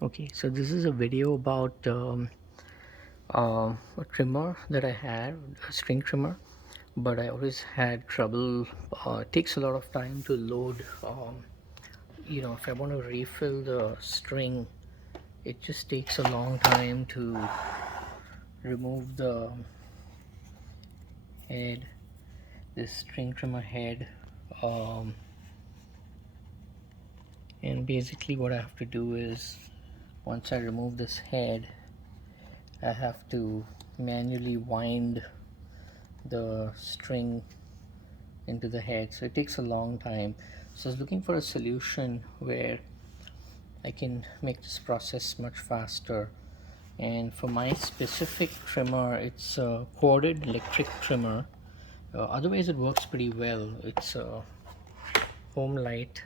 Okay, so this is a video about a trimmer that I had, a string trimmer, but I always had trouble. It takes a lot of time to load. If I want to refill the string, it just takes a long time to remove the head, this string trimmer head. Um, and basically, what I have to do is once I remove this head, I have to manually wind the string into the head, so it takes a long time. So I was looking for a solution where I can make this process much faster, and for my specific trimmer it's a corded electric trimmer. Otherwise it works pretty well. It's a Homelite,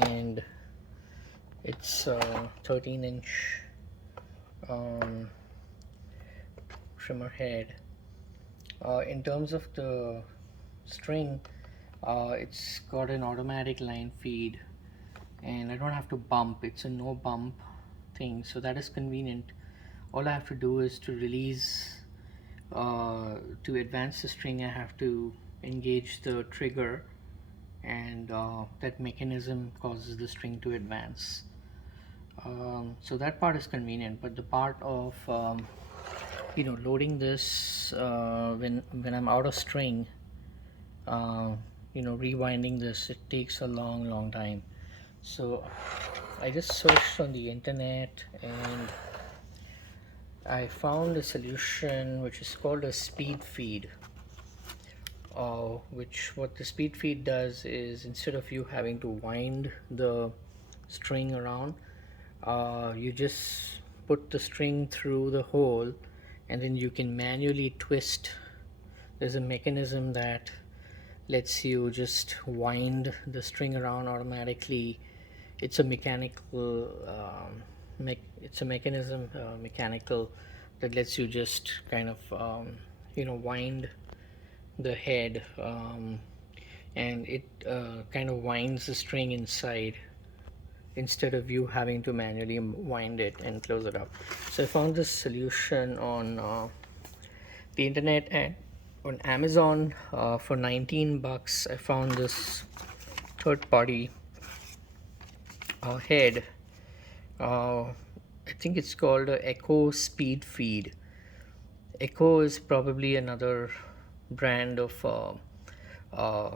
and it's a 13-inch trimmer head. In terms of the string, it's got an automatic line feed, and I don't have to bump. It's a no bump thing, so that is convenient. All I have to do is to release, to advance the string I have to engage the trigger, and that mechanism causes the string to advance. So that part is convenient, but the part of loading this when I'm out of string, uh, rewinding this, it takes a long time. So I just searched on the internet and I found a solution which is called a speed feed. Which what the speed feed does is, instead of you having to wind the string around, you just put the string through the hole, and then you can manually twist. There's a mechanism that lets you just wind the string around automatically. It's a mechanical it's a mechanism, mechanical, that lets you just kind of wind the head, and it kind of winds the string inside instead of you having to manually wind it and close it up. So I found this solution on the internet and on Amazon for 19 bucks. I found this third party head. I think it's called a Echo Speed Feed. Echo is probably another brand of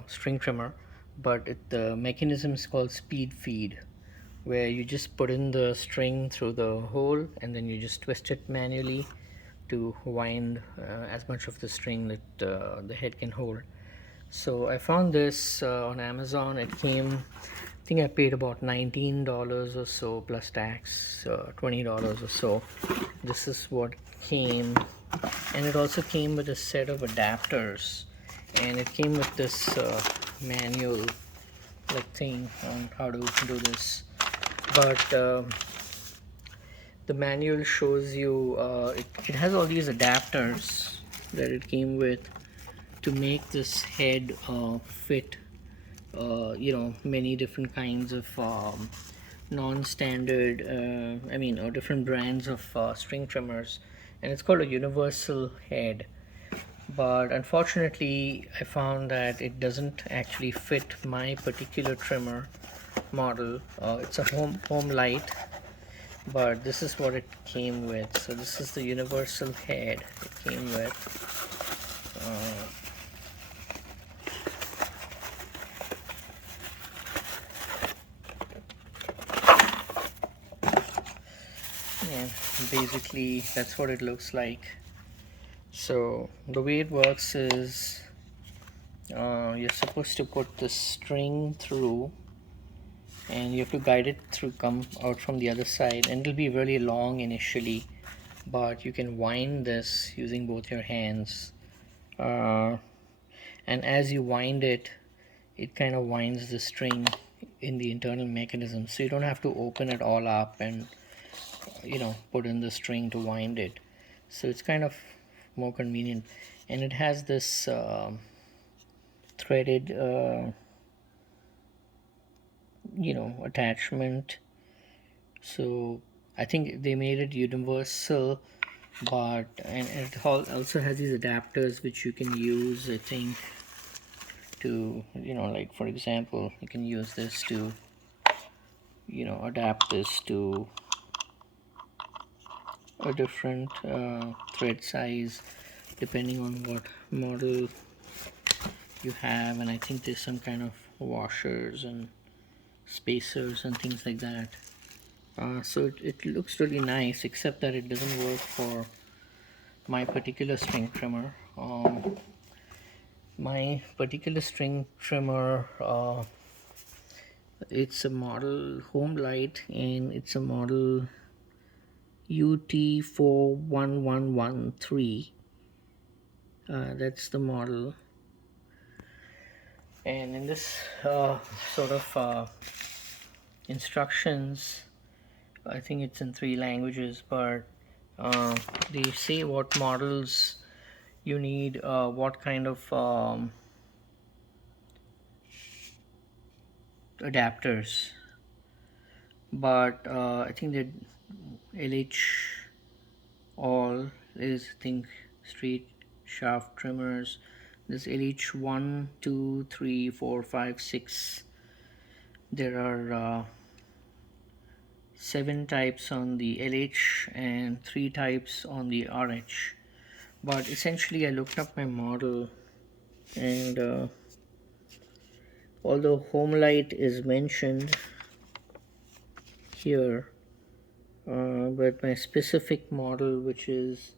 string trimmer, but the mechanism is called speed feed, where you just put in the string through the hole and then you just twist it manually to wind as much of the string that the head can hold. So I found this on Amazon. It came, I think I paid about $19 or so plus tax, $20 or so. This is what came, and it also came with a set of adapters, and it came with this manual like thing on how to do this. But the manual shows you, it has all these adapters that it came with to make this head fit many different kinds of non-standard, or different brands of string trimmers, and it's called a universal head. But unfortunately I found that it doesn't actually fit my particular trimmer model. It's a Homelite, but this is what it came with. So this is the universal head it came with. And basically that's what it looks like. So the way it works is, you're supposed to put the string through, and you have to guide it through, come out from the other side, and it'll be really long initially, but you can wind this using both your hands, uh, and as you wind it, it kind of winds the string in the internal mechanism, so you don't have to open it all up and put in the string to wind it. So it's kind of more convenient, and it has this threaded attachment, So I think they made it universal, but and it also has these adapters which you can use, I think, to, like for example, you can use this to, adapt this to a different thread size depending on what model you have. And I think there's some kind of washers and spacers and things like that. So it looks really nice, except that it doesn't work for my particular string trimmer. My particular string trimmer, it's a model Homelite, and it's a model UT41113. That's the model. And in this sort of instructions, I think it's in 3 languages, but they say what models you need, what kind of adapters. But I think that LH all is, I think, straight shaft trimmers. This LH 1, 2, 3, 4, 5, 6. There are 7 types on the LH and 3 types on the RH. But essentially I looked up my model, and although Homelite is mentioned here, but my specific model, which is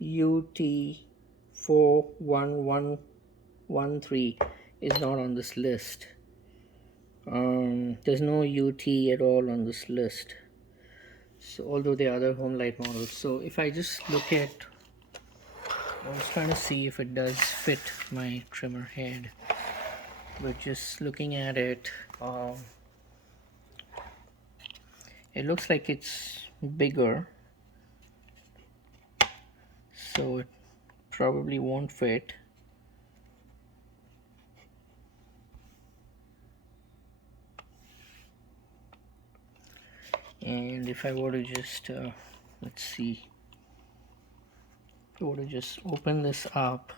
UT41113, is not on this list. There's no UT at all on this list. So although there are other Homelite models, so if I just look at, I was trying to see if it does fit my trimmer head, but just looking at it, it looks like it's bigger, so it probably won't fit. And if I were to just let's see, if I were to just open this up,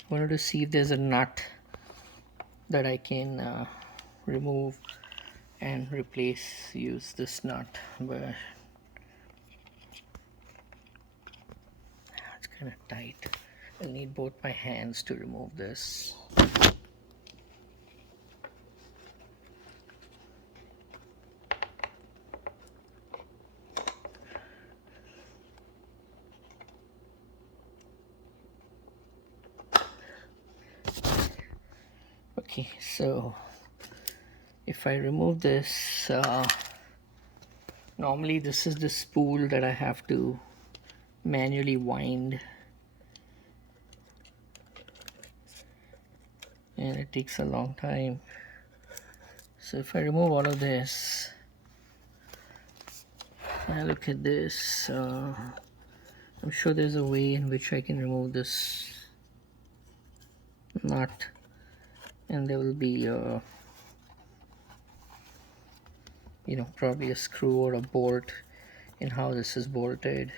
I wanted to see if there's a nut that I can remove and use this nut, but it's kind of tight. I need both my hands to remove this. Okay, so if I remove this, normally this is the spool that I have to manually wind, and it takes a long time. So if I remove all of this, I look at this, I'm sure there's a way in which I can remove this nut, and there will be probably a screw or a bolt in how this is bolted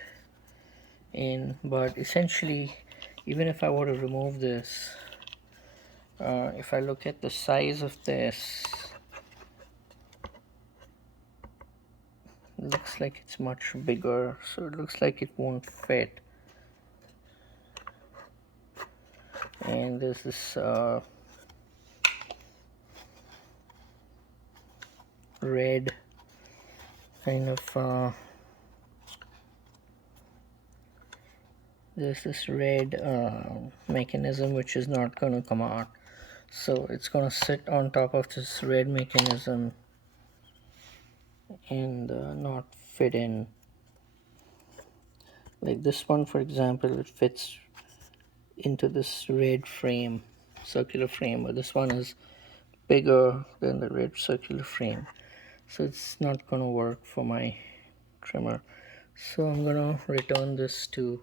in. But essentially, even if I were to remove this, if I look at the size of this, it looks like it's much bigger, so it looks like it won't fit. And there's this red kind of there's this red mechanism which is not going to come out, so it's going to sit on top of this red mechanism and not fit in. Like this one, for example, it fits into this red frame, circular frame, but this one is bigger than the red circular frame. so it's not gonna work for my trimmer. So I'm gonna return this to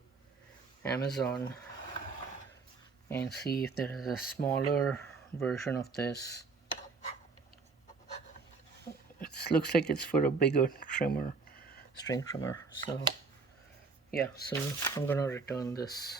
Amazon and see if there is a smaller version of this. It looks like it's for a bigger trimmer, string trimmer. So yeah, so I'm gonna return this.